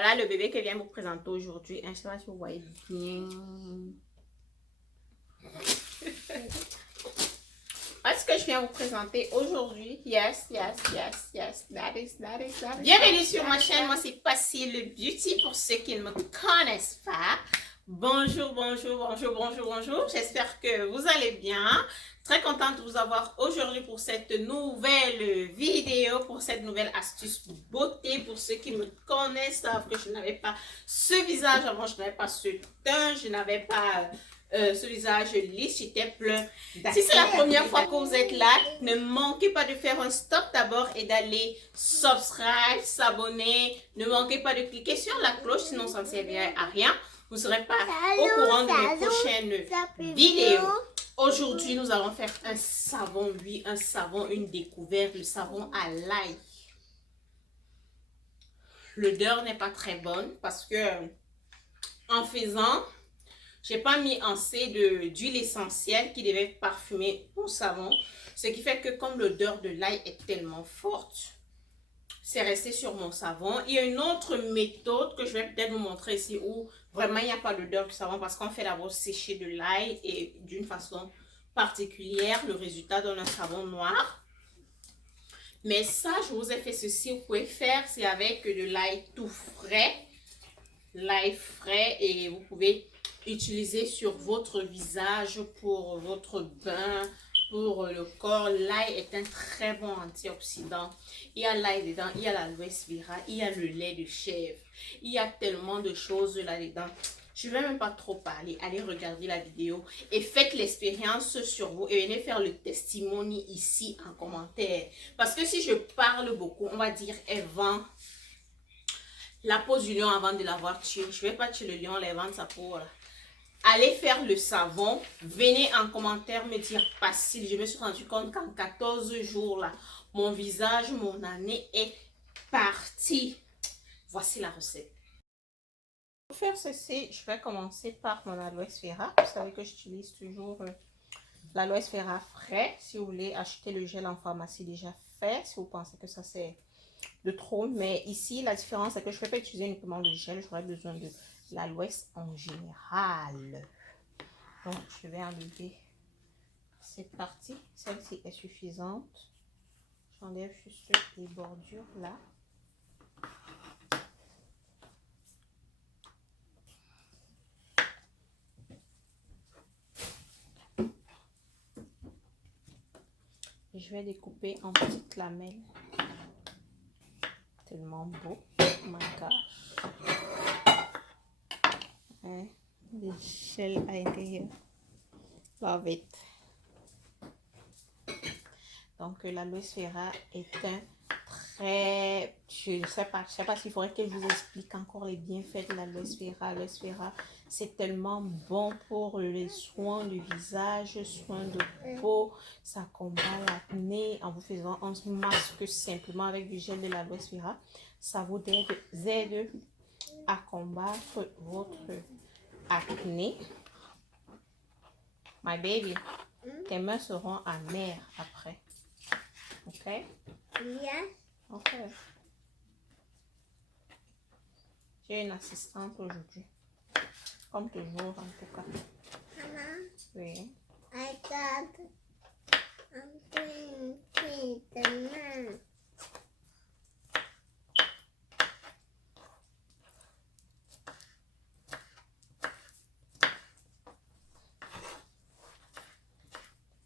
Voilà le bébé que je viens vous présenter aujourd'hui. Je ne sais pas si vous voyez bien. Est-ce que je viens vous présenter aujourd'hui? Yes. Bienvenue sur ma chaîne. Moi, c'est Facile Beauty pour ceux qui ne me connaissent pas. Bonjour. J'espère que vous allez bien. Très contente de vous avoir aujourd'hui pour cette nouvelle vidéo, pour cette nouvelle astuce beauté. Pour ceux qui me connaissent, savent que je n'avais pas ce visage avant, je n'avais pas ce teint, je n'avais pas ce visage lisse, j'étais plein. Si c'est la première fois que vous êtes là, ne manquez pas de faire un stop d'abord et d'aller subscribe, s'abonner. Ne manquez pas de cliquer sur la cloche, sinon ça ne servirait à rien. Vous ne serez pas au courant de mes prochaines vidéos. Aujourd'hui, nous allons faire un savon, une découverte, le savon à l'ail. L'odeur n'est pas très bonne parce que en faisant, j'ai pas mis assez d'huile essentielle qui devait parfumer mon savon. Ce qui fait que comme l'odeur de l'ail est tellement forte, c'est resté sur mon savon. Il y a une autre méthode que je vais peut-être vous montrer ici où vraiment il n'y a pas d'odeur du savon parce qu'on fait d'abord sécher de l'ail et d'une façon particulière, le résultat donne un savon noir. Mais ça, je vous ai fait ceci, vous pouvez faire, c'est avec de l'ail tout frais. L'ail frais et vous pouvez utiliser sur votre visage pour votre bain, pour le corps. L'ail est un très bon antioxydant. Il y a l'ail dedans, il y a l'aloe vera, il y a le lait de chèvre. Il y a tellement de choses là-dedans. Je ne vais même pas trop parler. Allez regarder la vidéo et faites l'expérience sur vous et venez faire le testimony ici en commentaire. Parce que si je parle beaucoup, on va dire elle vend la peau du lion avant de l'avoir tué. Je ne vais pas tuer le lion, les vendre sa peau là. Allez faire le savon. Venez en commentaire me dire facile. Je me suis rendu compte qu'en 14 jours là, mon visage, mon année est parti. Voici la recette. Pour faire ceci, je vais commencer par mon aloe vera. Vous savez que j'utilise toujours l'aloe vera frais. Si vous voulez acheter le gel en pharmacie déjà fait, si vous pensez que ça c'est de trop, mais ici la différence c'est que je ne vais pas utiliser uniquement le gel, j'aurai besoin de l'aloès en général. Donc je vais enlever cette partie, celle-ci est suffisante. J'enlève juste les bordures là. Et je vais découper en petites lamelles. Tellement beau, oh my gosh. Hein? Des gels à l'intérieur. Love it. Donc l'aloe vera est un très... Je ne sais pas s'il faudrait que je vous explique encore les bienfaits de l'aloe vera. L'aloe vera, c'est tellement bon pour les soins du visage, soins de peau. Ça combat l'acné en vous faisant un masque simplement avec du gel de l'aloe vera. Ça vous aide à combattre votre acné. My baby, tes mains seront amères après. Ok? Yeah. Ok. J'ai une assistante aujourd'hui. Comme toujours, en tout cas. Mama, Oui. I got something to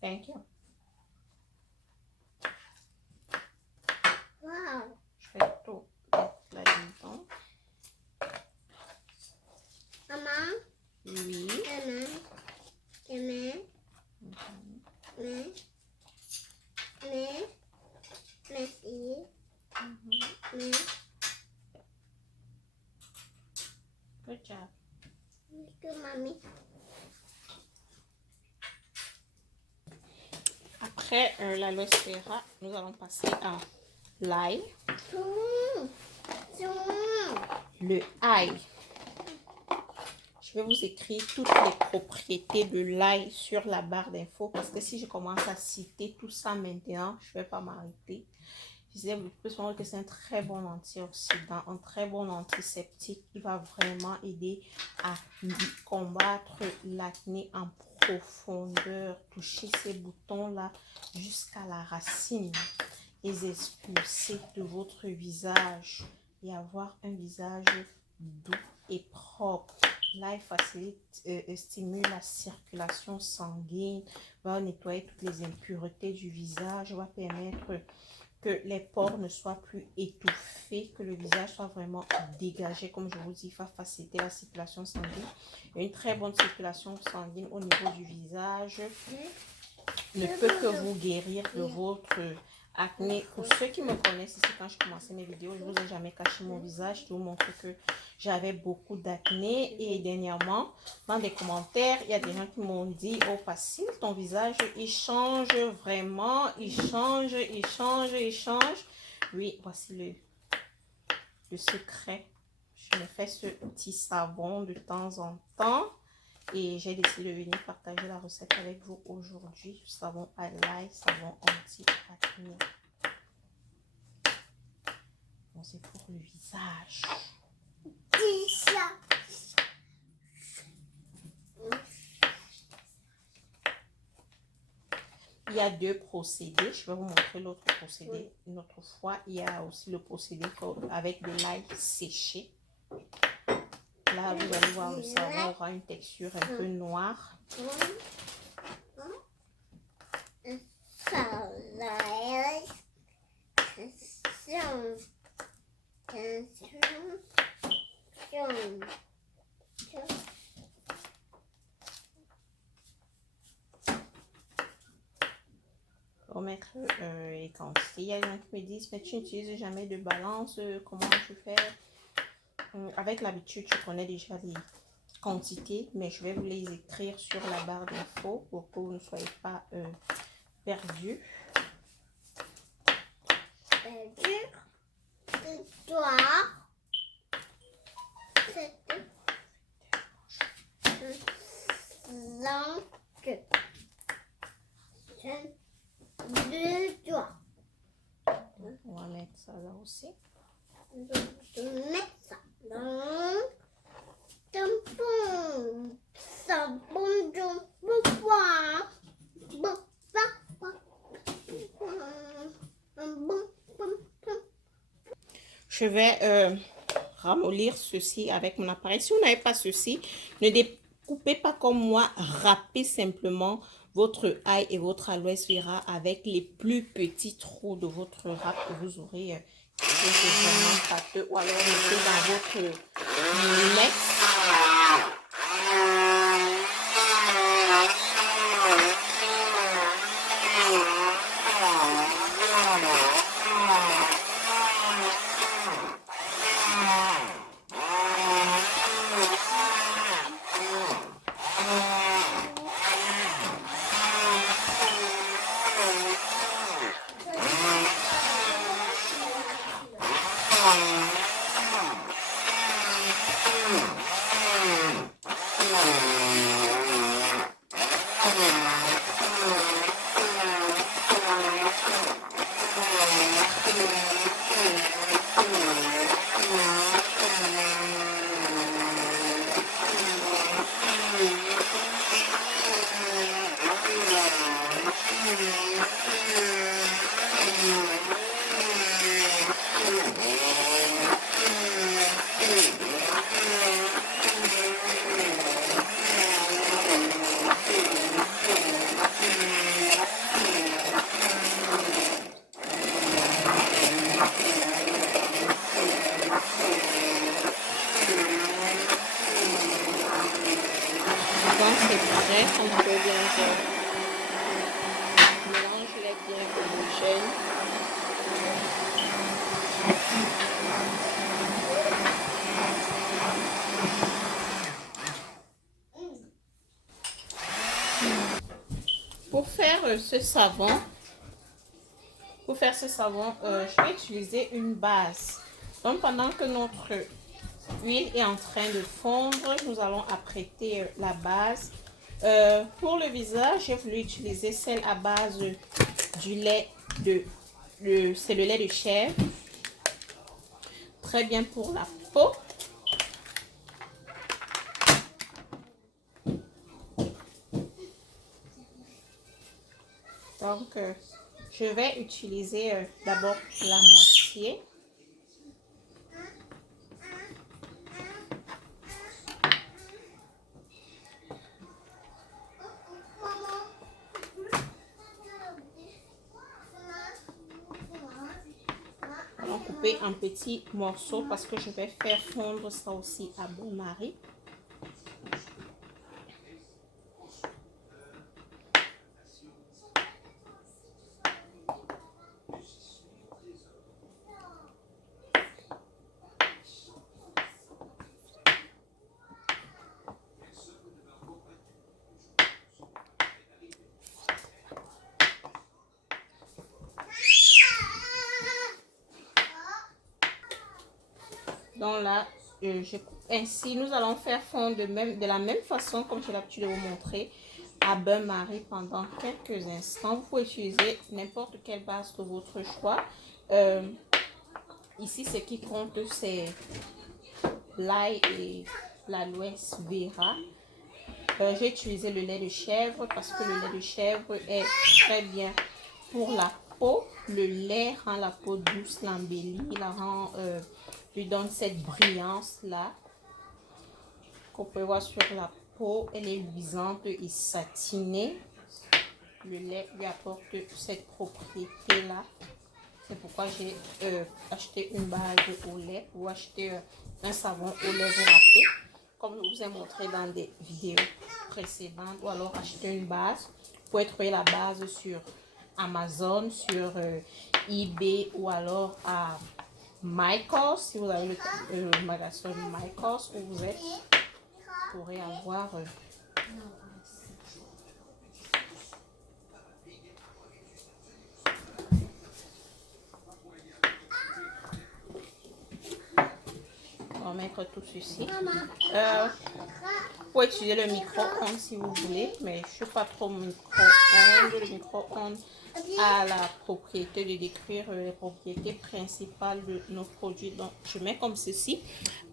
Thank you. Wow. Je vais tout mettre là-dedans. Mama, Oui. Good job. Mommy. Après l'aloe vera, nous allons passer à l'ail. Le ail. Je vais vous écrire toutes les propriétés de l'ail sur la barre d'infos parce que si je commence à citer tout ça maintenant, je ne vais pas m'arrêter. Je disais plus souvent que c'est un très bon antioxydant, un très bon antiseptique. Il va vraiment aider à combattre l'acné en profondeur, toucher ces boutons-là jusqu'à la racine, les expulser de votre visage et avoir un visage doux et propre. Là, il facilite, stimule la circulation sanguine, va nettoyer toutes les impuretés du visage, va permettre que les pores ne soient plus étouffés, que le visage soit vraiment dégagé. Comme je vous dis, il va faciliter la circulation sanguine. Une très bonne circulation sanguine au niveau du visage ne peut que vous guérir de votre acné. Pour ceux qui me connaissent ici, quand je commençais mes vidéos, je ne vous ai jamais caché mon visage. Je vous montre que j'avais beaucoup d'acné. Et dernièrement, dans des commentaires, il y a des gens qui m'ont dit: oh Facile, ton visage, il change vraiment. Il change, il change, il change. Oui, voici le secret. Je me fais ce petit savon de temps en temps. Et j'ai décidé de venir partager la recette avec vous aujourd'hui. Savon à l'ail, savon anti-acné. Bon, c'est pour le visage. Il y a deux procédés. Je vais vous montrer l'autre procédé une autre fois. Il y a aussi le procédé avec de l'ail séché. Là, vous allez voir, le savon aura une texture un peu noire. Pour mettre les quantités. Il y a des gens qui me disent: mais tu n'utilises jamais de balance, comment tu fais? Avec l'habitude, je connais déjà les quantités, mais je vais vous les écrire sur la barre d'infos pour que vous ne soyez pas perdus. On va mettre ça là aussi. Mettre ça dans tampon. Sabon Je vais ramollir ceci avec mon appareil. Si vous n'avez pas ceci, ne découpez pas comme moi, râpez simplement votre ail et votre aloe vera avec les plus petits trous de votre râpe que vous aurez. C'est vraiment pâteux, ou alors mettez dans votre mix. C'est prêt, on peut bien faire. Mélange-les bien homogènes. Pour faire ce savon, je vais utiliser une base. Donc pendant que notre huile est en train de fondre, nous allons apprêter la base. Pour le visage, j'ai voulu utiliser celle à base du lait de c'est le lait de chèvre. Très bien pour la peau. Donc, je vais utiliser d'abord la moitié. On va couper en petits morceaux parce que je vais faire fondre ça aussi à bain-marie. Donc là, je coupe ainsi. Nous allons faire fondre de la même façon comme j'ai l'habitude de vous montrer à bain-marie pendant quelques instants. Vous pouvez utiliser n'importe quelle base de votre choix. Ici, ce qui compte, c'est l'ail et l'aloès vera. J'ai utilisé le lait de chèvre parce que le lait de chèvre est très bien pour la peau. Le lait rend la peau douce, l'embellit, lui donne cette brillance là qu'on peut voir sur la peau. Elle est luisante et satinée. Le lait lui apporte cette propriété là. C'est pourquoi j'ai acheté une base au lait ou acheté un savon au lait râpé, comme je vous ai montré dans des vidéos précédentes, ou alors acheter une base. Vous pouvez trouver la base sur Amazon, sur eBay ou alors à Michaels. Si vous avez le magasin Michaels où vous êtes, vous pourrez avoir on va mettre tout ceci. Vous pouvez utiliser le micro-ondes si vous voulez, mais je ne suis pas trop micro-ondes. Le micro-ondes a la propriété de décrire les propriétés principales de nos produits. Donc, je mets comme ceci.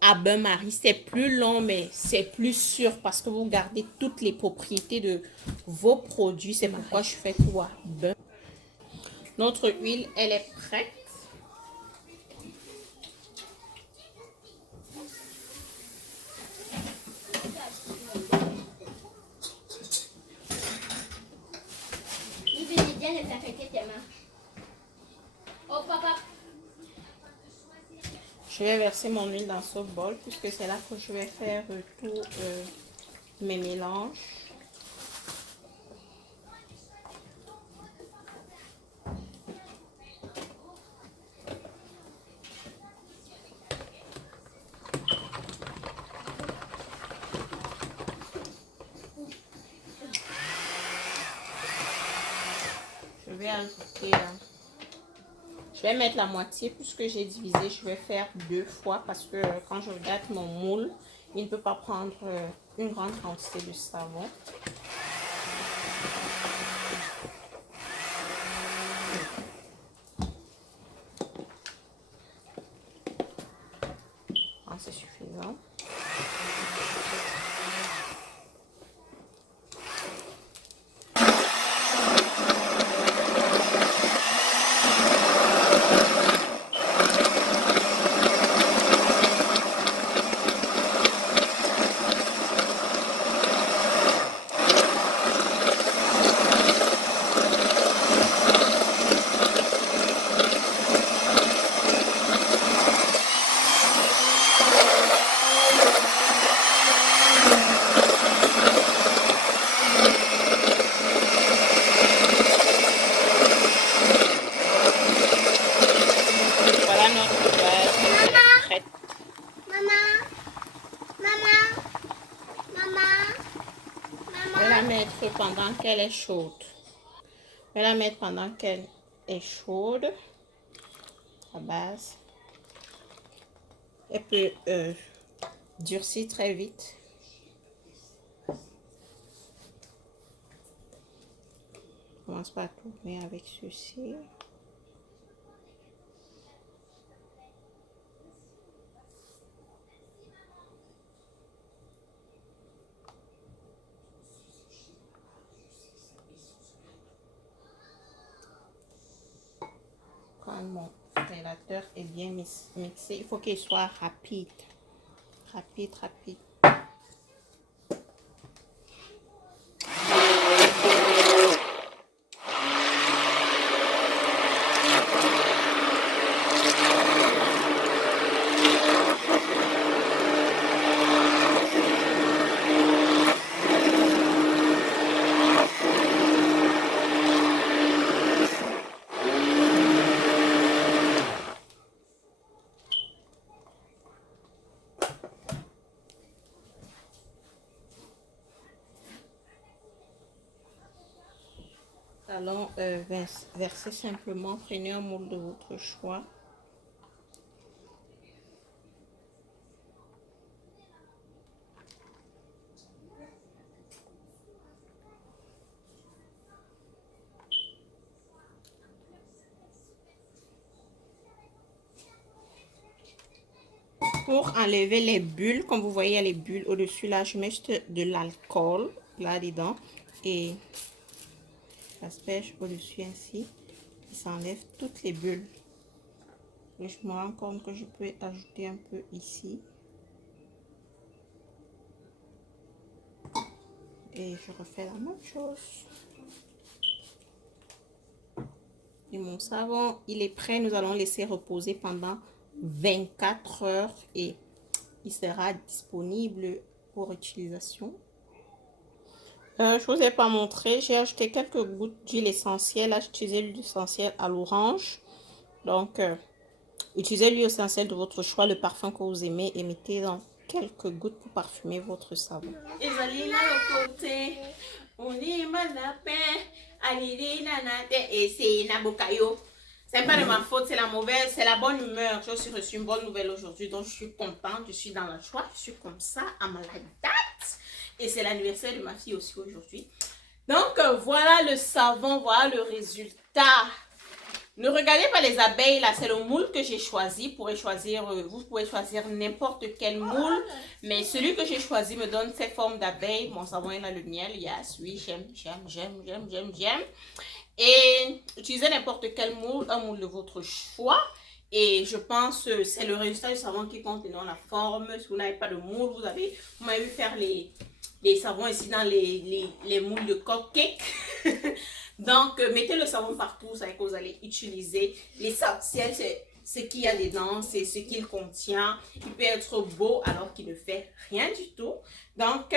À bain-marie, c'est plus long, mais c'est plus sûr parce que vous gardez toutes les propriétés de vos produits. C'est pourquoi je fais tout à bain. Notre huile, elle est prête. Je vais verser mon huile dans ce bol puisque c'est là que je vais faire tous mes mélanges. Je vais ajouter, je vais mettre la moitié puisque j'ai divisé. Je vais faire 2 fois parce que quand je regarde mon moule, il ne peut pas prendre une grande quantité de savon. C'est suffisant. Pendant qu'elle est chaude. Je vais la mettre pendant qu'elle est chaude. La base. Elle peut durcir très vite. Je commence par tourner avec ceci. quand mon rélateur est bien mixé, il faut qu'il soit rapide. Rapide. Allons verser simplement, prenez un moule de votre choix. Pour enlever les bulles, comme vous voyez, il y a les bulles au-dessus, là, je mets juste de l'alcool là-dedans et j'asperge au-dessus ainsi. Et ça enlève toutes les bulles. Et je me rends compte que je peux ajouter un peu ici. Et je refais la même chose. Et mon savon, il est prêt. Nous allons laisser reposer pendant 24 heures et il sera disponible pour utilisation. Je ne vous ai pas montré. J'ai ajouté quelques gouttes d'huile essentielle. Là, j'ai utilisé l'huile essentielle à l'orange. Donc, utilisez l'huile essentielle de votre choix, le parfum que vous aimez et mettez dans quelques gouttes pour parfumer votre savon. Et allez là le côté, on est malapé, allez là et c'est Nabokayo. C'est pas de ma faute, c'est la mauvaise, c'est la bonne humeur. J'ai aussi reçu une bonne nouvelle aujourd'hui, donc je suis contente, je suis dans la joie, je suis comme ça à ma date. Et c'est l'anniversaire de ma fille aussi aujourd'hui. Donc voilà le savon, voilà le résultat. Ne regardez pas les abeilles, là c'est le moule que j'ai choisi. Vous pouvez choisir n'importe quel moule. Mais celui que j'ai choisi me donne cette forme d'abeille. Mon savon il a le miel, yes, oui, j'aime. Et utilisez n'importe quel moule, un moule de votre choix. Et je pense que c'est le résultat du savon qui compte et non la forme. Si vous n'avez pas de moule, vous m'avez vu faire les savons ici dans les moules de cupcake. Donc, mettez le savon partout, vous savez que vous allez utiliser. L'essentiel, c'est ce qu'il y a dedans, c'est ce qu'il contient. Il peut être beau alors qu'il ne fait rien du tout. Donc,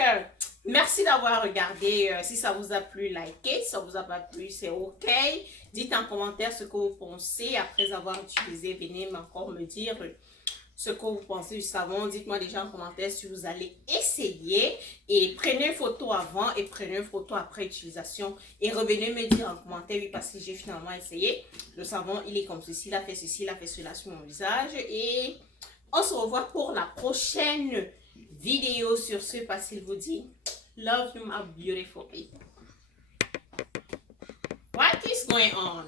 merci d'avoir regardé. Si ça vous a plu, likez. Si ça vous a pas plu, c'est OK. Dites en commentaire ce que vous pensez. Après avoir utilisé, venez encore me dire ce que vous pensez du savon. Dites-moi déjà en commentaire si vous allez essayer. Et prenez une photo avant et prenez une photo après utilisation. Et revenez me dire en commentaire, oui, parce que j'ai finalement essayé. Le savon, il est comme ceci, il a fait ceci, il a fait cela sur mon visage. Et on se revoit pour la prochaine vidéo. Sur ce, parce qu'il vous dit, love you, my beautiful people. What is going on?